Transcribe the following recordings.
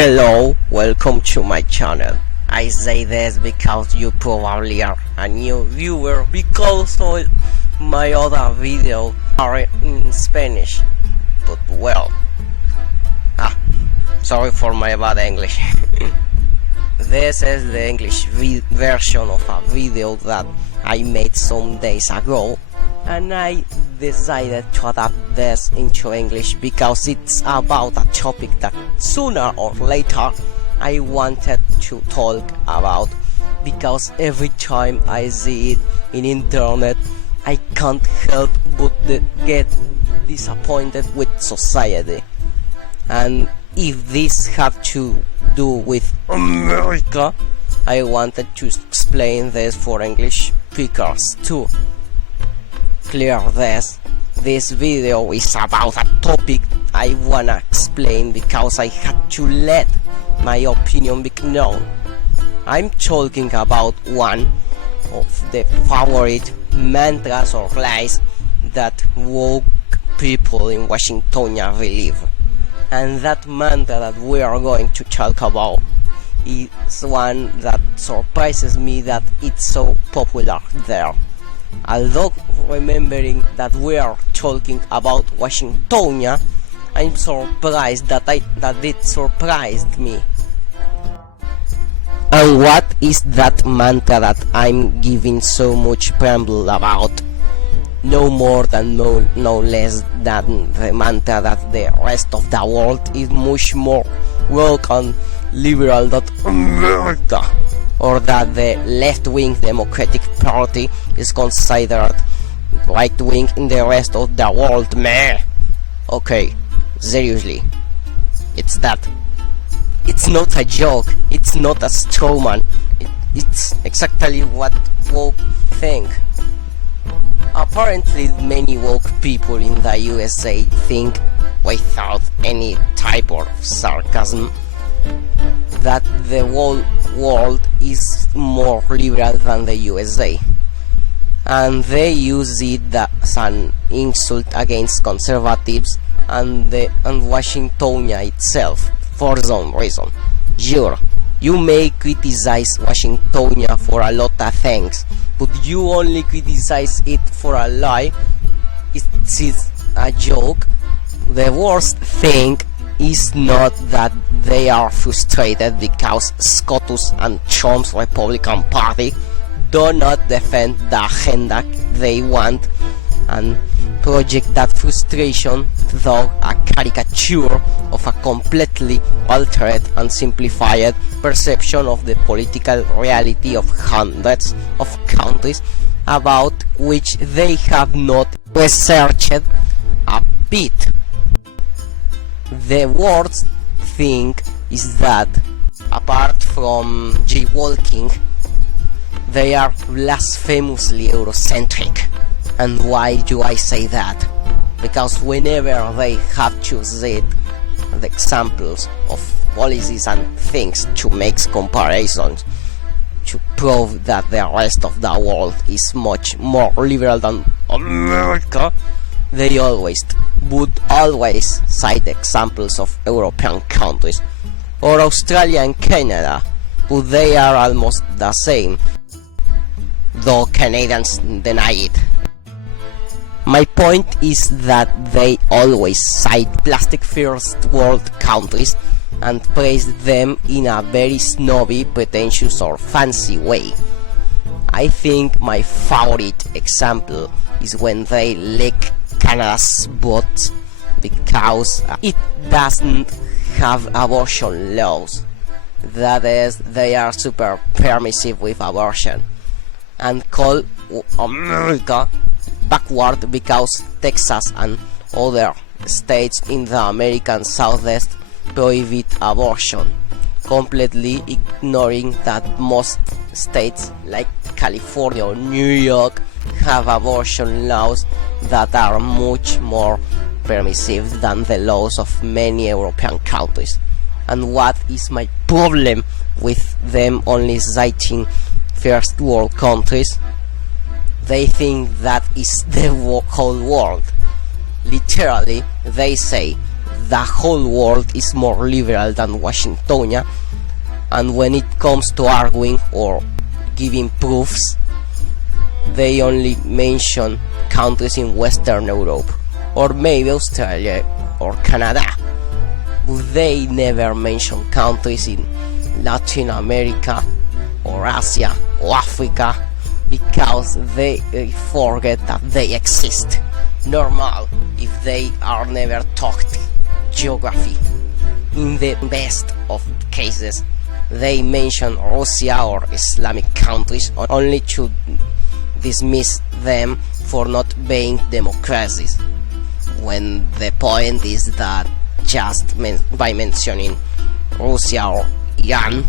Hello, welcome to my channel. I say this because you probably are a new viewer because all my other videos are in Spanish. But well, sorry for my bad English. This is the English version of a video that I made some days ago, and I decided to adapt this into English because it's about a topic that sooner or later I wanted to talk about, because every time I see it in internet I can't help but get disappointed with society. And if this have to do with America, I wanted to explain this for English speakers too. Clear this video is about a topic I wanna explain because I had to let my opinion be known. I'm talking about one of the favorite mantras or lies that woke people in Washington believe. And that mantra that we are going to talk about is one that surprises me that it's so popular there. Although remembering that we are talking about Washingtonia, I'm surprised that it surprised me. And what is that mantra that I'm giving so much preamble about? No more than no less than the mantra that the rest of the world is much more woke and liberal than America, or that the left-wing Democratic Party is considered right-wing in the rest of the world. Meh. Okay, seriously, it's that. It's not a joke, it's not a strawman, it's exactly what woke think. Apparently many woke people in the USA think, without any type of sarcasm, that the whole world is more liberal than the USA, and they use it as an insult against conservatives and Washingtonia itself for some reason. Sure, you may criticize Washingtonia for a lot of things, but you only criticize it for a lie. It's a joke. The worst thing is not that they are frustrated because SCOTUS and Trump's Republican Party do not defend the agenda they want and project that frustration through a caricature of a completely altered and simplified perception of the political reality of hundreds of countries about which they have not researched a bit. The worst thing is that, apart from jaywalking, they are blasphemously Eurocentric. And why do I say that? Because whenever they have to cite the examples of policies and things to make comparisons to prove that the rest of the world is much more liberal than America, they would always cite examples of European countries or Australia and Canada, but they are almost the same, though Canadians deny it. My point is that they always cite plastic first world countries and praise them in a very snobby, pretentious or fancy way. I think my favorite example is when they lick Canada's votes because it doesn't have abortion laws. That is, they are super permissive with abortion, and call America backward because Texas and other states in the American Southwest prohibit abortion, completely ignoring that most states like California or New York have abortion laws that are much more permissive than the laws of many European countries. And what is my problem with them only citing first world countries? They think that is the whole world. Literally, they say the whole world is more liberal than Washingtonia, and when it comes to arguing or giving proofs, they only mention countries in Western Europe, or maybe Australia or Canada, but they never mention countries in Latin America or Asia or Africa, because they forget that they exist. Normal if they are never taught geography. In the best of cases, they mention Russia or Islamic countries only to dismiss them for not being democracies, when the point is that just by mentioning Russia or Iran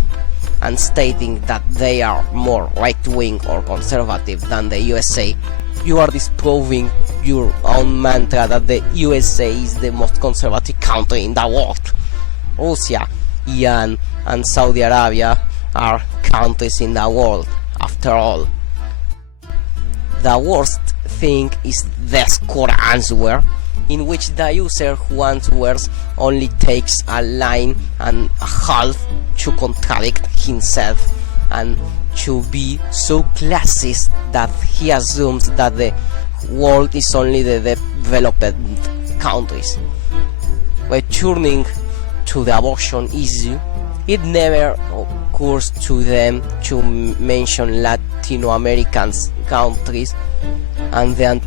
and stating that they are more right-wing or conservative than the USA, you are disproving your own mantra that the USA is the most conservative country in the world. Russia, Iran and Saudi Arabia are countries in the world, after all. The worst thing is the score answer, in which the user who answers only takes a line and a half to contradict himself and to be so classist that he assumes that the world is only the developed countries. Returning to the abortion issue, it never occurs to them to mention Latin American countries and the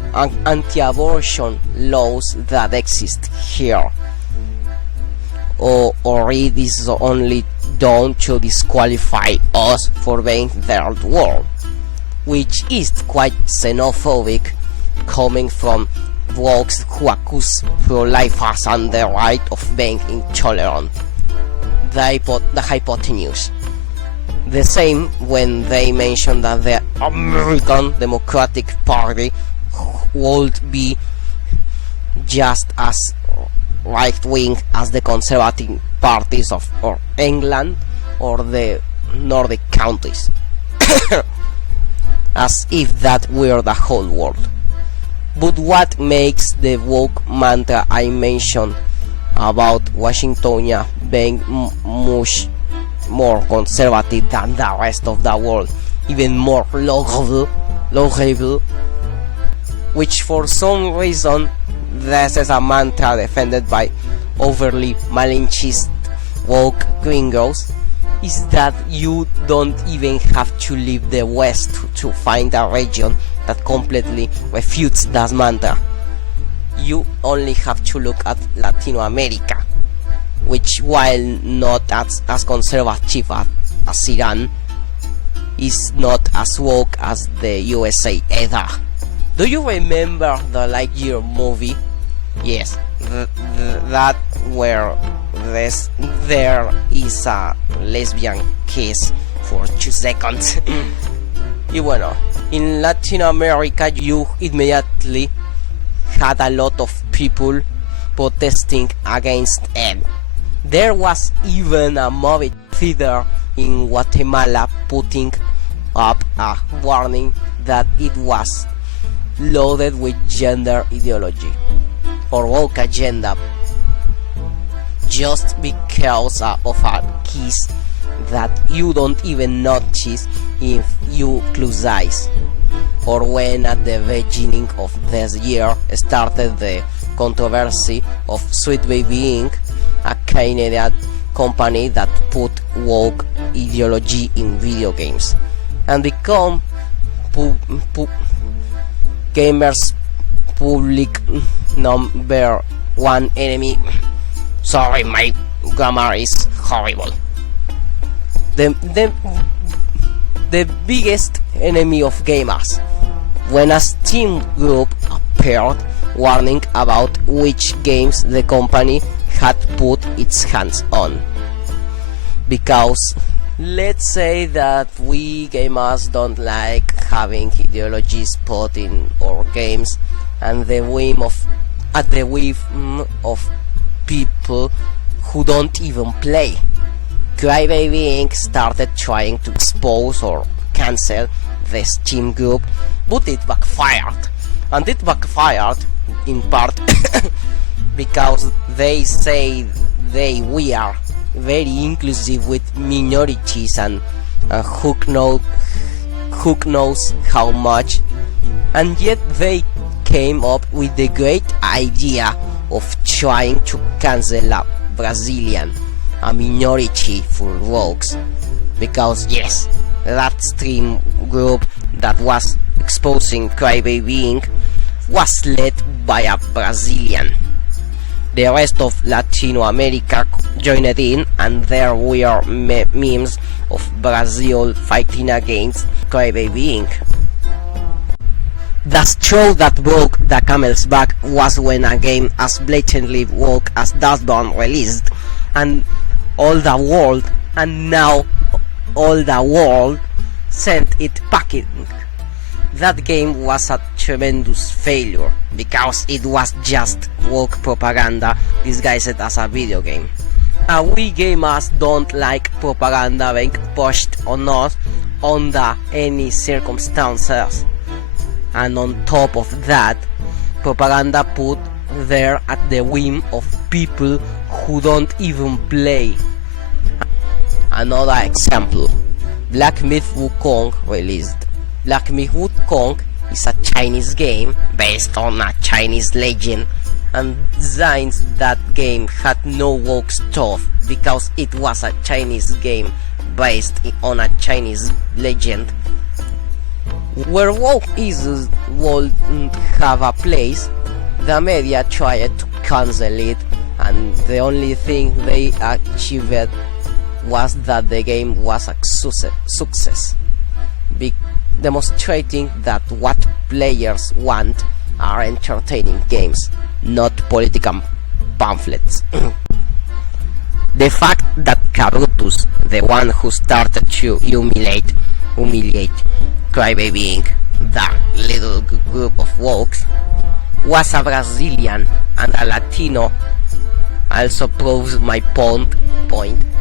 anti-abortion laws that exist here, or it is only done to disqualify us for being third world, which is quite xenophobic, coming from folks who accuse pro-lifers and the right of being intolerant. The hypotenuse. The same when they mention that the American Democratic Party would be just as right-wing as the conservative parties of England or the Nordic countries, as if that were the whole world. But what makes the woke mantra I mentioned about Washingtonia being much more conservative than the rest of the world even more laughable, which for some reason this is a mantra defended by overly malinchist woke gringos, is that you don't even have to leave the West to find a region that completely refutes that mantra. You only have to look at Latin America, which, while not as conservative as Iran, is not as woke as the USA either. Do you remember the Lightyear movie? Yes, that where there is a lesbian kiss for 2 seconds. Y bueno, in Latin America you immediately had a lot of people protesting against it. There was even a movie theater in Guatemala putting up a warning that it was loaded with gender ideology or woke agenda, just because of a kiss that you don't even notice if you close eyes. Or when at the beginning of this year started the controversy of Sweet Baby Inc., a Canadian company that put woke ideology in video games, and become gamers' public number one enemy. Sorry, my grammar is horrible. The biggest enemy of gamers, when a Steam group appeared warning about which games the company had put its hands on. Because let's say that we gamers don't like having ideologies put in our games, and the whim of people who don't even play. Crybaby Inc. started trying to expose or cancel the Steam group, but it backfired. And it backfired in part because they say we are very inclusive with minorities and who knows how much, and yet they came up with the great idea of trying to cancel a Brazilian, a minority for woke, because yes, that stream group that was exposing Crybaby Inc. was led by a Brazilian. The rest of Latino America joined in, and there were memes of Brazil fighting against Crybaby Inc. The straw that broke the camel's back was when a game as blatantly woke as Dustbound released, and now all the world sent it packing. That game was a tremendous failure because it was just woke propaganda disguised as a video game. We gamers don't like propaganda being pushed on us under any circumstances, and on top of that, propaganda put there at the whim of people who don't even play. Another example, Black Myth Wukong released. Black Myth Wukong is a Chinese game based on a Chinese legend, and since that game had no woke stuff because it was a Chinese game based on a Chinese legend, where woke issues wouldn't have a place, the media tried to cancel it, and the only thing they achieved was that the game was a success, demonstrating that what players want are entertaining games, not political pamphlets. The fact that Cabrutus, the one who started to humiliate Crybaby Inc., the little group of wokes, was a Brazilian and a Latino, also proves my point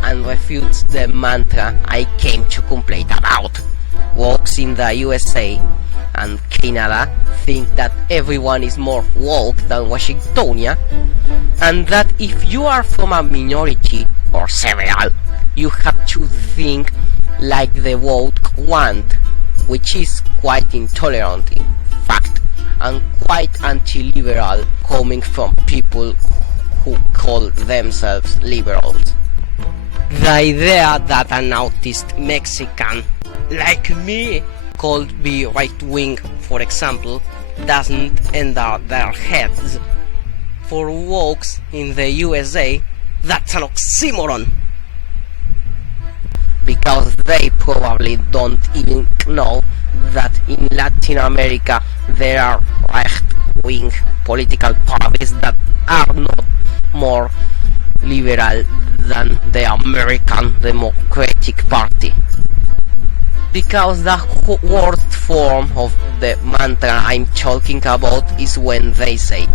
and refutes the mantra I came to complain about. Wokes in the USA and Canada think that everyone is more woke than Washingtonia, and that if you are from a minority or several, you have to think like the woke want, which is quite intolerant in fact, and quite anti-liberal coming from people who call themselves liberals. The idea that an autist Mexican like me could be right-wing, for example, doesn't enter their heads. For wokes in the USA, that's an oxymoron, because they probably don't even know that in Latin America there are right-wing political parties that are not more liberal than the American Democratic Party. Because the worst form of the mantra I'm talking about is when they say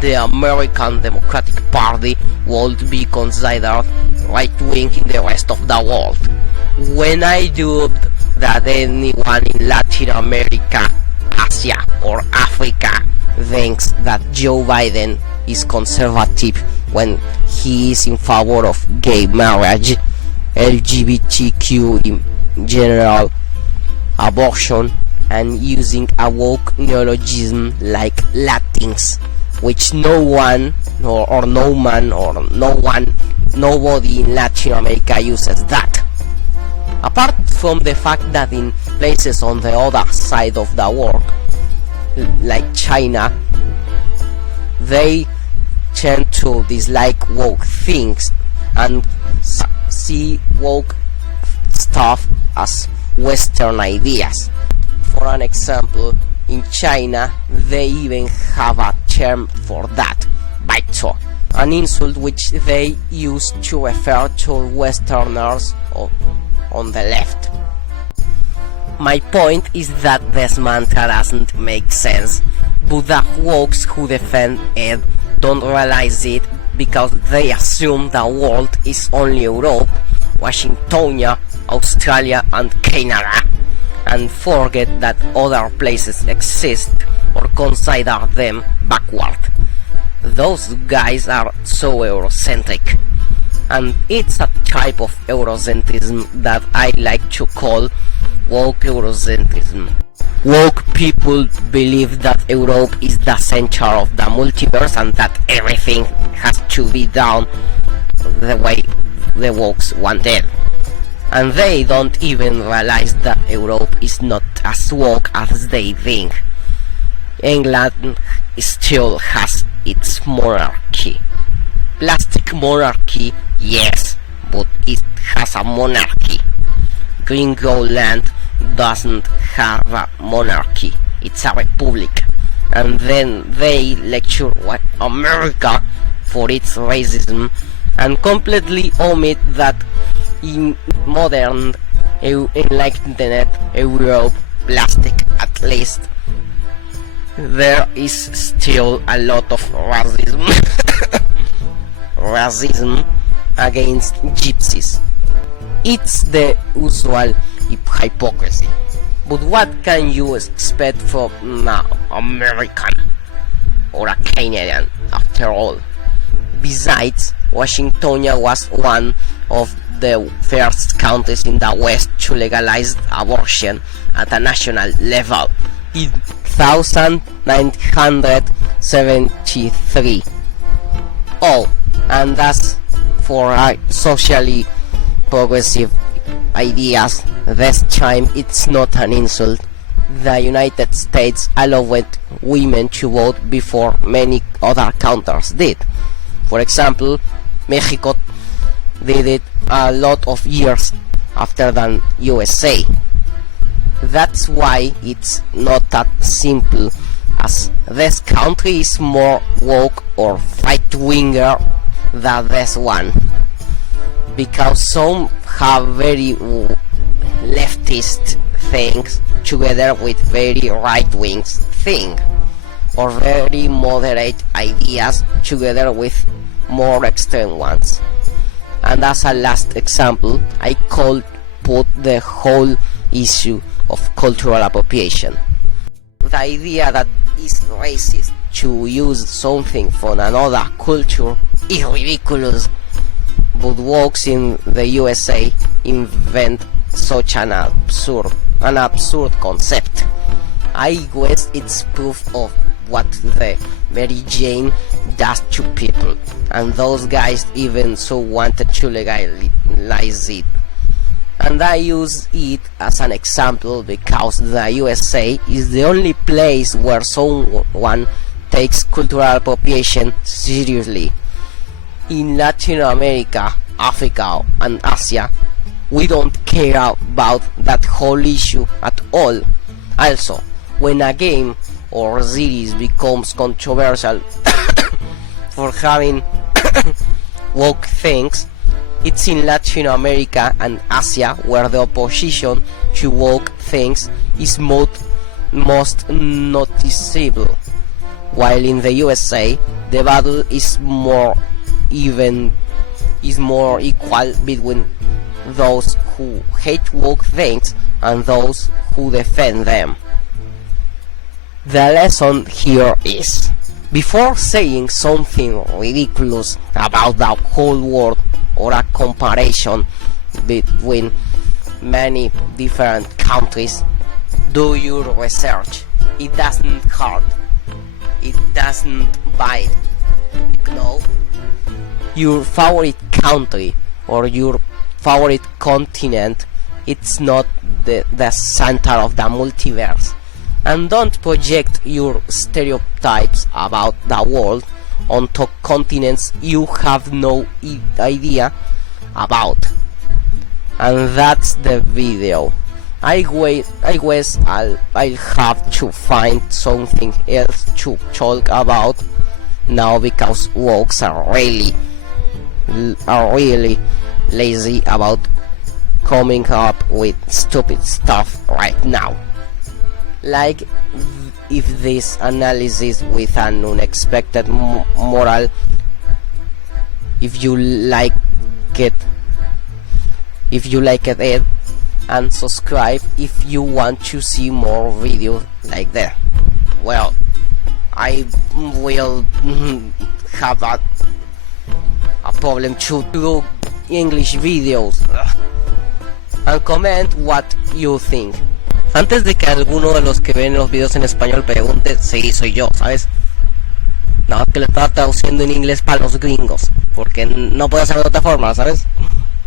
the American Democratic Party would be considered right-wing in the rest of the world. When I doubt that anyone in Latin America, Asia or Africa thinks that Joe Biden is conservative when he is in favor of gay marriage, LGBTQ in general, abortion, and using a woke neologism like Latinx, which no one or no man or nobody in Latin America uses that. Apart from the fact that in places on the other side of the world, like China, they tend to dislike woke things and see woke stuff as Western ideas. For an example, in China they even have a term for that, baizuo, an insult which they use to refer to Westerners on the left. My point is that this mantra doesn't make sense, but the wokes who defend it don't realize it because they assume the world is only Europe, Washingtonia, Australia and Canada, and forget that other places exist or consider them backward. Those guys are so Eurocentric, and it's a type of Eurocentrism that I like to call woke Eurocentrism. Woke people believe that Europe is the center of the multiverse and that everything has to be done the way the wokes wanted. And they don't even realize that Europe is not as woke as they think. England still has its monarchy. Plastic monarchy, yes, but it has a monarchy. Gringoland doesn't have a monarchy, it's a republic. And then they lecture America for its racism and completely omit that in modern enlightened Europe, plastic at least, there is still a lot of racism racism against gypsies. It's the usual hypocrisy. But what can you expect from an American or a Canadian after all? Besides, Washington was one of the first countries in the West to legalize abortion at a national level in 1973. Oh, and as for socially progressive ideas, this time it's not an insult. The United States allowed women to vote before many other countries did. For example, Mexico did it a lot of years after the USA. That's why it's not that simple as this country is more woke or right-winger than this one. Because some have very leftist things together with very right-wing thing, or very moderate ideas together with more extreme ones. And as a last example, I could put the whole issue of cultural appropriation. The idea that it's racist to use something from another culture is ridiculous, but wokes in the USA invent such an absurd concept. I guess it's proof of what the Mary Jane does to people, and those guys even so wanted to legalize it. And I use it as an example because the USA is the only place where someone takes cultural appropriation seriously. In Latin America, Africa and Asia, we don't care about that whole issue at all. Also, when a game or series becomes controversial for having woke things, it's in Latin America and Asia where the opposition to woke things is most noticeable, while in the USA the battle is more equal between those who hate woke things and those who defend them. The lesson here is, before saying something ridiculous about the whole world or a comparison between many different countries, do your research. It doesn't hurt, it doesn't bite. You know, your favorite country or your favorite continent, it's not the center of the multiverse. And don't project your stereotypes about the world onto continents you have no idea about. And that's the video. I guess I'll have to find something else to talk about now, because wokes are really lazy about coming up with stupid stuff right now. Like if this analysis with an unexpected moral, if you like it, and subscribe if you want to see more videos like that. Well, I will have a problem to do English videos. And comment what you think. Antes de que alguno de los que ven los videos en español pregunte, sí, soy yo, ¿sabes? Nada más que lo estaba traduciendo en inglés para los gringos, porque no puedo hacerlo de otra forma, ¿sabes?